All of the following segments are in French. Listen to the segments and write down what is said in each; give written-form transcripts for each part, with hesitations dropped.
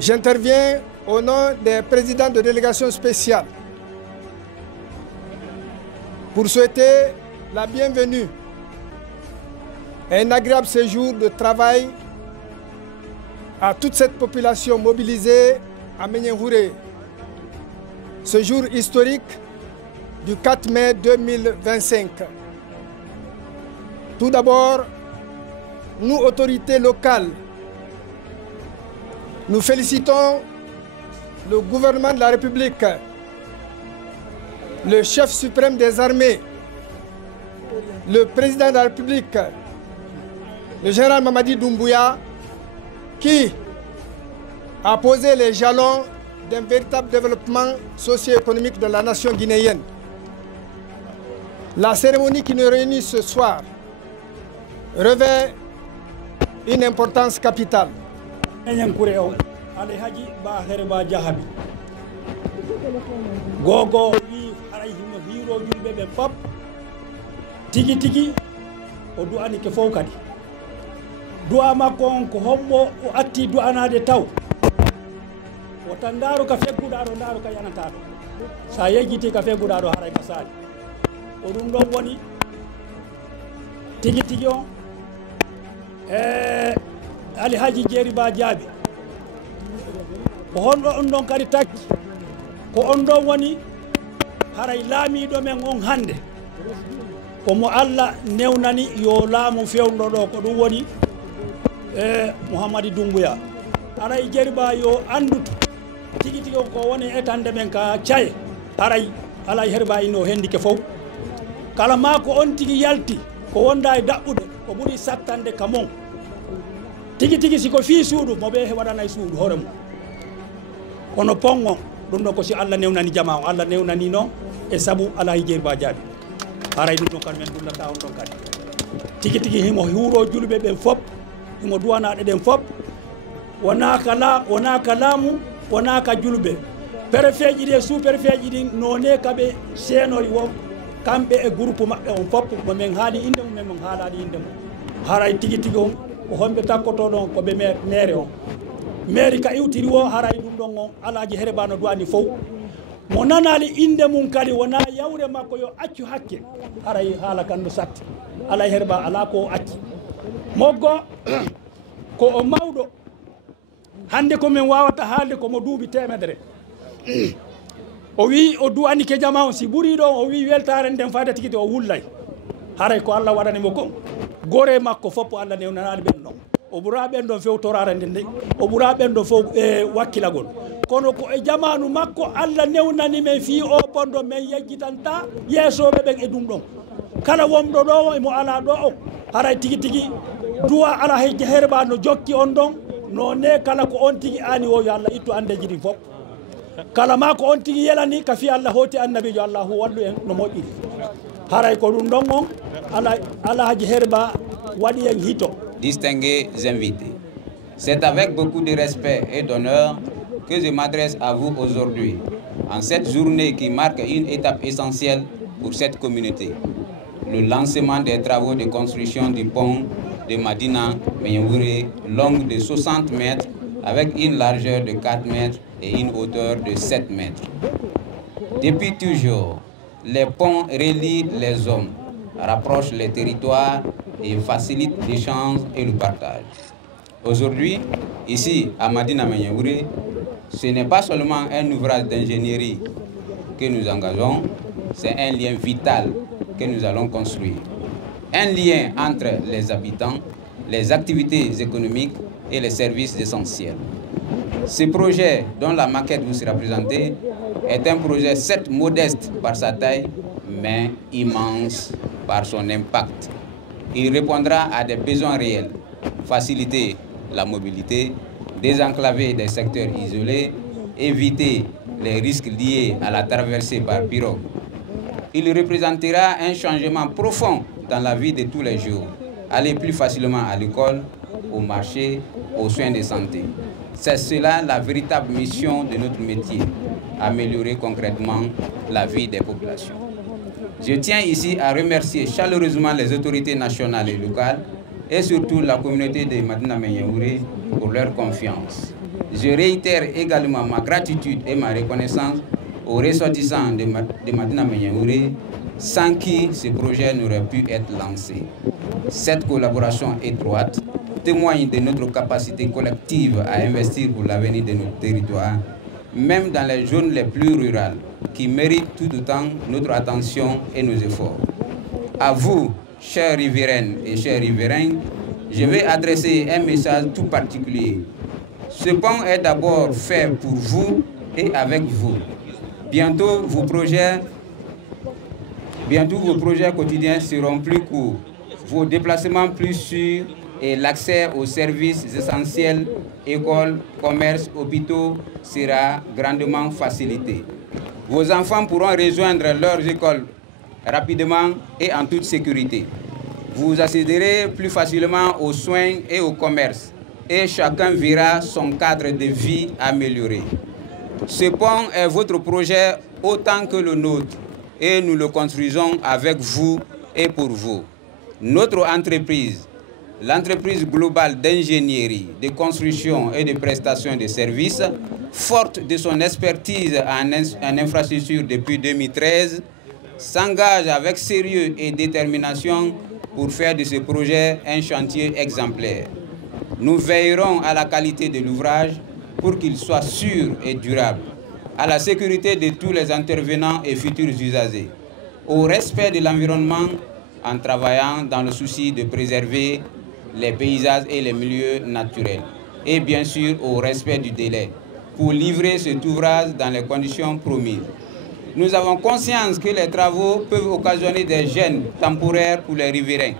J'interviens au nom des présidents de délégation spéciale pour souhaiter la bienvenue et un agréable séjour de travail à toute cette population mobilisée à Meñengouré. Ce jour historique du 4 mai 2025. Tout d'abord, nous, autorités locales, nous félicitons le gouvernement de la République, le chef suprême des armées, le président de la République, le général Mamadi Doumbouya, qui a posé les jalons d'un véritable développement socio-économique de la nation guinéenne. La cérémonie qui nous réunit ce soir revêt une importance capitale. Gogo wi haray himno hiro julbe be fop tigi tigi o du'ani ke fof kadi du'a makko on ko hombo o atti du'anade taw o tan ndaro ka fegguɗaɗo ndaro ka yanataɗo sa yejjiti ka fegguɗaɗo haray ka sali o ɗum ɗon woni tigi tigi on Alhaji Jeeri Ba Jaabi ko honɗo on ɗon kadi takki ko on ɗon woni haray laamiɗo men on hande komo Allah newnani yo laamu fewno ɗo ko ɗum woni Mouhamadi Doumbouya haray Jeeri Ba yo anduto tigi tigi ko woni etande men ka caye haray alay herba ino hendike fof kala ma ko on tigi yalti ko wonda e daɓɓude ko ɓuri sattande kamon tigi tigi siko fi suudu mo ɓe waɗana e suudu hoore mum kono pongo ɗum ɗon ko si Allah newnani jama o Allah newnani noon e saabu Alhaji Jeeri Ba Jaabi haray ɗum ɗon kadi men dullata on ɗon kadi tigi tigi himo huuro julɓe ɓen fop himo duwanaɗe ɗen fop wona ka laamu wona ka julɓe préfet ji ɗi e sous préfet ji ɗi none kaɓe seenori wo kamɓe e groupe maɓɓe on fop momin haali inde mum min haalaɗi inde mum haray tigi tigi on ko homɓe takkoto ɗon koɓe maire on maire ka iwtiri wo haray ɗum ɗon on Alhaji Herbano duwani fof mo nanali inde mum kadi wona yawre makko yo accu hakke haray haala kandu satti Alhaji Herba ala ko acci moggo ko o mawɗo hande komin wawata haalde komo duuɓi temedere o wi o duwani ke jama on si ɓuuri ɗon o wi weltare nden fayda tigui o wullay haray ko Allah waɗanimo kon gore makko fof Allah newnanani ɓen ɗon o ɓuura ɓen ɗon few torarande nde o ɓuura ɓen ɗon fof e wakkilagol kono ko e jamanu makko Allah newnani men fi o ponɗo men yejjitanta yeesoɓe ɓen e ɗum ɗon kala wonɗo ɗo emo ala ɗo o haray tigui tigui duwa Alhaji Herba no jokki on ɗon nonne kala ko on tigui ani o yo Allah ittu andeji ɗin fof kala ma ko on tigui yelani ka fi Allah hoti annabijo Allahu wallu en no moƴƴiri haray ko ɗum ɗon on Alhaji Herba waɗi en hito. Distingués invités, c'est avec beaucoup de respect et d'honneur que je m'adresse à vous aujourd'hui, en cette journée qui marque une étape essentielle pour cette communauté, le lancement des travaux de construction du pont de Madina Meñengouré, long de 60 mètres, avec une largeur de 4 mètres et une hauteur de 7 mètres. Depuis toujours, les ponts relient les hommes, rapprochent les territoires et facilitent l'échange et le partage. Aujourd'hui, ici à Madina Meñengouré, ce n'est pas seulement un ouvrage d'ingénierie que nous engageons, c'est un lien vital que nous allons construire. Un lien entre les habitants, les activités économiques et les services essentiels. Ce projet, dont la maquette vous sera présentée, est un projet certes modeste par sa taille, mais immense par son impact. Il répondra à des besoins réels, faciliter la mobilité, désenclaver des secteurs isolés, éviter les risques liés à la traversée par pirogue. Il représentera un changement profond dans la vie de tous les jours, aller plus facilement à l'école, au marché, aux soins de santé. C'est cela la véritable mission de notre métier, améliorer concrètement la vie des populations. Je tiens ici à remercier chaleureusement les autorités nationales et locales et surtout la communauté de Madina Meñengouré pour leur confiance. Je réitère également ma gratitude et ma reconnaissance aux ressortissants de Madina Menyengouré, sans qui ce projet n'aurait pu être lancé. Cette collaboration étroite témoigne de notre capacité collective à investir pour l'avenir de notre territoire, même dans les zones les plus rurales, qui méritent tout autant notre attention et nos efforts. À vous, chers riveraines et chers riverains, je vais adresser un message tout particulier. Ce pont est d'abord fait pour vous et avec vous. Bientôt, vos projets quotidiens seront plus courts, vos déplacements plus sûrs et l'accès aux services essentiels, écoles, commerces, hôpitaux, sera grandement facilité. Vos enfants pourront rejoindre leurs écoles rapidement et en toute sécurité. Vous accéderez plus facilement aux soins et au commerce et chacun verra son cadre de vie amélioré. Ce pont est votre projet autant que le nôtre et nous le construisons avec vous et pour vous. Notre entreprise, l'entreprise globale d'ingénierie, de construction et de prestation de services, forte de son expertise en infrastructure depuis 2013, s'engage avec sérieux et détermination pour faire de ce projet un chantier exemplaire. Nous veillerons à la qualité de l'ouvrage pour qu'il soit sûr et durable, à la sécurité de tous les intervenants et futurs usagers, au respect de l'environnement en travaillant dans le souci de préserver les paysages et les milieux naturels, et bien sûr au respect du délai, pour livrer cet ouvrage dans les conditions promises. Nous avons conscience que les travaux peuvent occasionner des gênes temporaires pour les riverains.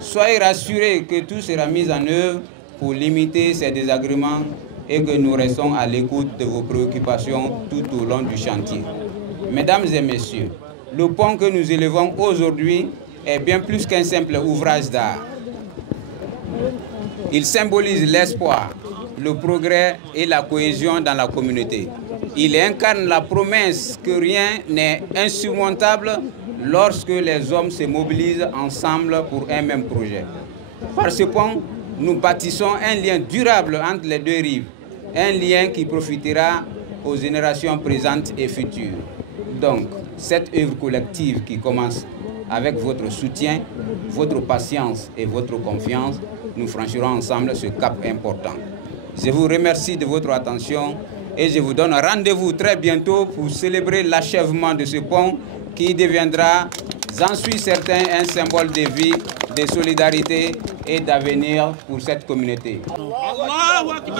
Soyez rassurés que tout sera mis en œuvre pour limiter ces désagréments et que nous restons à l'écoute de vos préoccupations tout au long du chantier. Mesdames et messieurs, le pont que nous élevons aujourd'hui est bien plus qu'un simple ouvrage d'art. Il symbolise l'espoir, le progrès et la cohésion dans la communauté. Il incarne la promesse que rien n'est insurmontable lorsque les hommes se mobilisent ensemble pour un même projet. Par ce pont, nous bâtissons un lien durable entre les deux rives, un lien qui profitera aux générations présentes et futures. Donc, cette œuvre collective qui commence avec votre soutien, votre patience et votre confiance, nous franchirons ensemble ce cap important. Je vous remercie de votre attention et je vous donne rendez-vous très bientôt pour célébrer l'achèvement de ce pont qui deviendra, j'en suis certain, un symbole de vie, de solidarité et d'avenir pour cette communauté.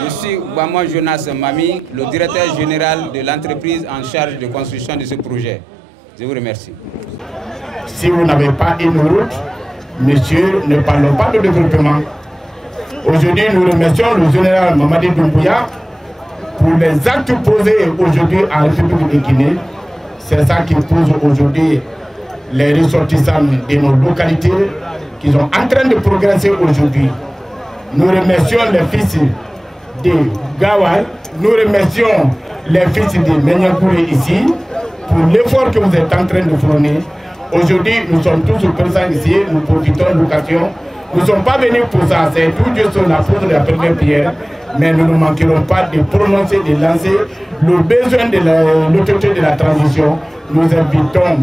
Je suis Bama Jonas Mami, le directeur général de l'entreprise en charge de construction de ce projet. Je vous remercie. Si vous n'avez pas une route, monsieur, ne parlons pas de développement. Aujourd'hui, nous remercions le général Mamadi Doumbouya pour les actes posés aujourd'hui en République de Guinée. C'est ça qui pose aujourd'hui les ressortissants de nos localités qui sont en train de progresser aujourd'hui. Nous remercions les fils de Gawal, nous remercions les fils de Menyengouré ici pour l'effort que vous êtes en train de fournir. Aujourd'hui, nous sommes tous présents ici, nous profitons de l'occasion. Nous ne sommes pas venus pour ça, c'est tout juste la pose de la première pierre, mais nous ne manquerons pas de prononcer, de lancer le besoin de l'autorité de la transition. Nous invitons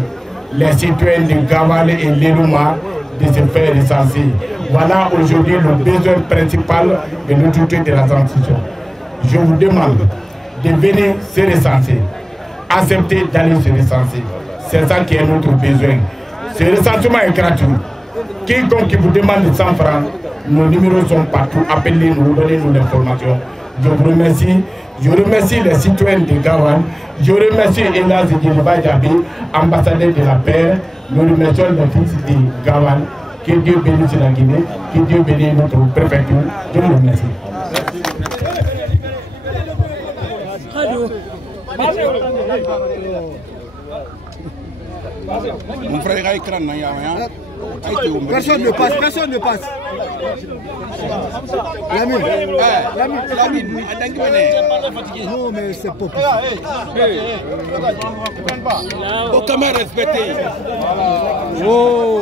les citoyens de Gawal et l'Elouma de se faire recenser. Voilà aujourd'hui le besoin principal de l'autorité de la transition. Je vous demande de venir se recenser, accepter d'aller se recenser. C'est ça qui est notre besoin. Ce recensement est gratuit. Quiconque qui vous demande 100 francs, nos numéros sont partout. Appelez-nous, donnez-nous l'information. Je vous remercie. Je remercie les citoyens de Gawal. Je remercie Elas Djeliba Jabi, ambassadeur de la paix. Nous remercions les fils de Gawal. Que Dieu bénisse la Guinée. Que Dieu bénisse notre préfecture. Je vous remercie. Mon frère il a écran na ya ya. Personne ne passe, personne ne passe. Lamine, non mais c'est pas possible. Aucun main respecté. Oh.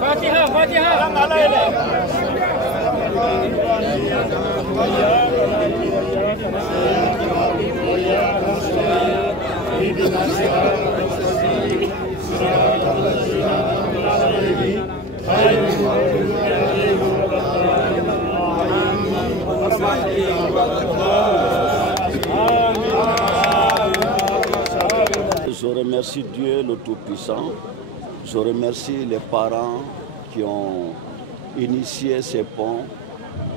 Fatiha. Je remercie Dieu le Tout-Puissant, je remercie les parents qui ont initié ces ponts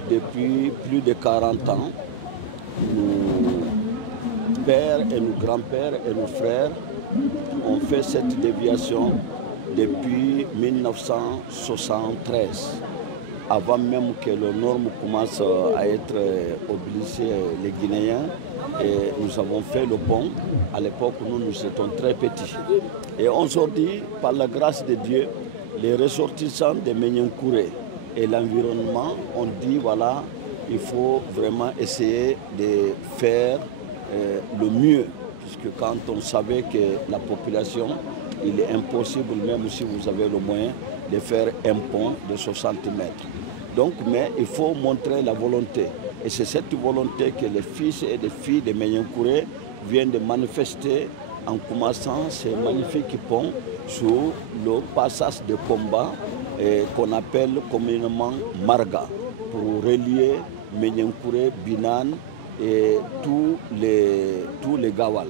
depuis plus de 40 ans. Nos pères et nos grands-pères et nos frères ont fait cette déviation depuis 1973, avant même que les normes commencent à être obligées les Guinéens. Et nous avons fait le pont. À l'époque, nous étions très petits. Et aujourd'hui, par la grâce de Dieu, les ressortissants de Menyenkouré et l'environnement ont dit, voilà, il faut vraiment essayer de faire le mieux. Puisque quand on savait que la population, il est impossible, même si vous avez le moyen, de faire un pont de 60 mètres. Donc, mais il faut montrer la volonté. Et c'est cette volonté que les fils et les filles de Menyenkouré viennent de manifester en commençant ces magnifiques ponts sur le passage de combat qu'on appelle communément Marga, pour relier Menyenkouré, Binan et tous les Gawal.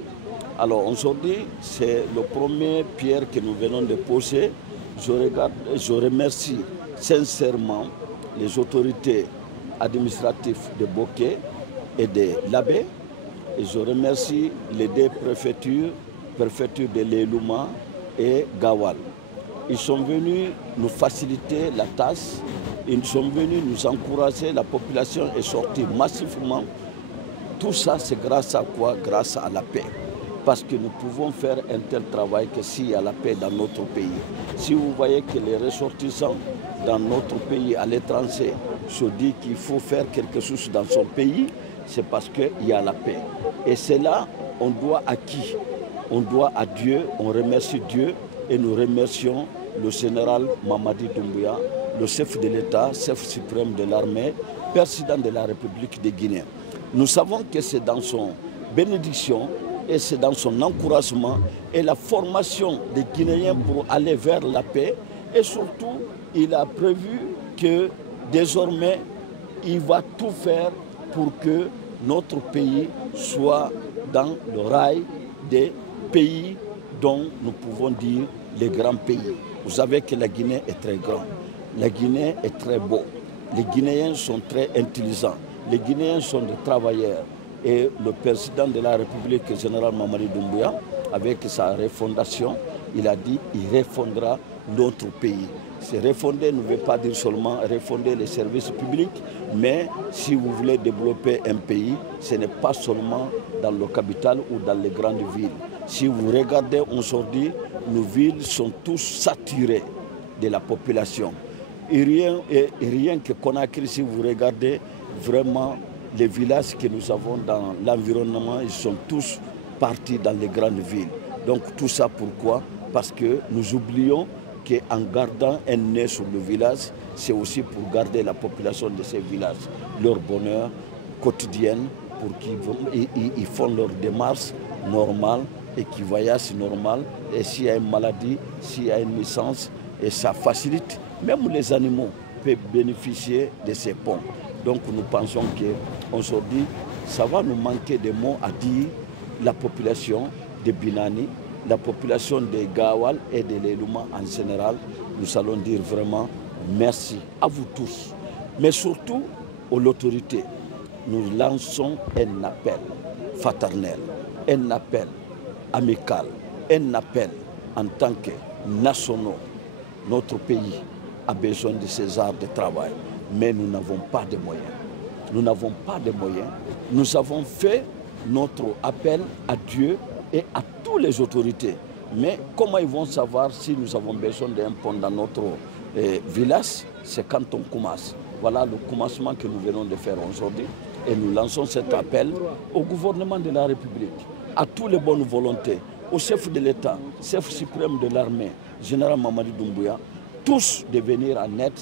Alors aujourd'hui, c'est le premier pierre que nous venons de poser. Je remercie sincèrement les autorités administratives de Boké et de Labé. Et je remercie les deux préfectures de Lelouma et Gawal. Ils sont venus nous faciliter la tâche, ils sont venus nous encourager, la population est sortie massivement. Tout ça, c'est grâce à quoi? Grâce à la paix. Parce que nous pouvons faire un tel travail que s'il y a la paix dans notre pays. Si vous voyez que les ressortissants dans notre pays, à l'étranger, se disent qu'il faut faire quelque chose dans son pays, c'est parce qu'il y a la paix. Et c'est là, on doit à qui? On doit à Dieu, on remercie Dieu et nous remercions le général Mamadi Doumbouya, le chef de l'État, chef suprême de l'armée, président de la République de Guinée. Nous savons que c'est dans son bénédiction et c'est dans son encouragement et la formation des Guinéens pour aller vers la paix. Et surtout, il a prévu que désormais, il va tout faire pour que notre pays soit dans le rail des pays dont nous pouvons dire les grands pays. Vous savez que la Guinée est très grande, la Guinée est très beau, les Guinéens sont très intelligents, les Guinéens sont des travailleurs. Et le président de la République, le général Mamadi Doumbouya, avec sa refondation, il a dit qu'il refondera notre pays. C'est refonder ne veut pas dire seulement refonder les services publics, mais si vous voulez développer un pays, ce n'est pas seulement dans le capital ou dans les grandes villes. Si vous regardez aujourd'hui, nos villes sont tous saturées de la population. Et rien que Conakry, si vous regardez vraiment les villages que nous avons dans l'environnement, ils sont tous partis dans les grandes villes. Donc tout ça pourquoi? Parce que nous oublions qu'en gardant un nez sur le village, c'est aussi pour garder la population de ces villages, leur bonheur quotidien, pour qu'ils font leur démarche normale et qu'ils voyagent normal. Et s'il y a une maladie, s'il y a une naissance, et ça facilite, même les animaux peuvent bénéficier de ces ponts. Donc nous pensons qu'aujourd'hui, ça va nous manquer de mots à dire la population de Binani, la population de Gawal et de Lelouma en général. Nous allons dire vraiment merci à vous tous, mais surtout aux autorités. Nous lançons un appel fraternel, un appel amical, un appel en tant que nationaux. Notre pays a besoin de ces arts de travail, mais nous n'avons pas de moyens. Nous n'avons pas de moyens. Nous avons fait notre appel à Dieu et à toutes les autorités. Mais comment ils vont savoir si nous avons besoin d'un pont dans notre village? C'est quand on commence. Voilà le commencement que nous venons de faire aujourd'hui. Et nous lançons cet appel au gouvernement de la République, à toutes les bonnes volontés, au chef de l'État, chef suprême de l'armée, général Mamadi Doumbouya, tous de venir en aide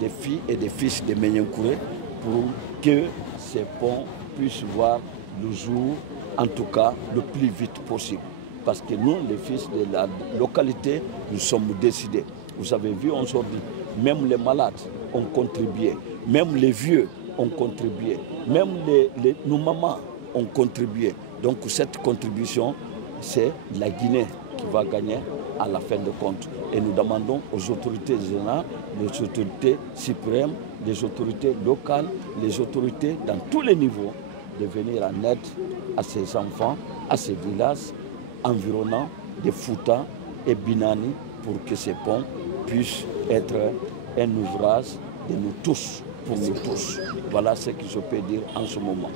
des filles et des fils de Meyenkouré pour que ces ponts puissent voir le jour, en tout cas le plus vite possible. Parce que nous, les fils de la localité, nous sommes décidés. Vous avez vu aujourd'hui, même les malades ont contribué, même les vieux ont contribué, même nos mamans ont contribué. Donc cette contribution, c'est la Guinée qui va gagner à la fin de compte. Et nous demandons aux autorités générales, les autorités suprêmes, les autorités locales, les autorités dans tous les niveaux, de venir en aide à ces enfants, à ces villages environnants de Fouta et Binani pour que ces ponts puissent être un ouvrage de nous tous, pour nous tous. Voilà ce que je peux dire en ce moment.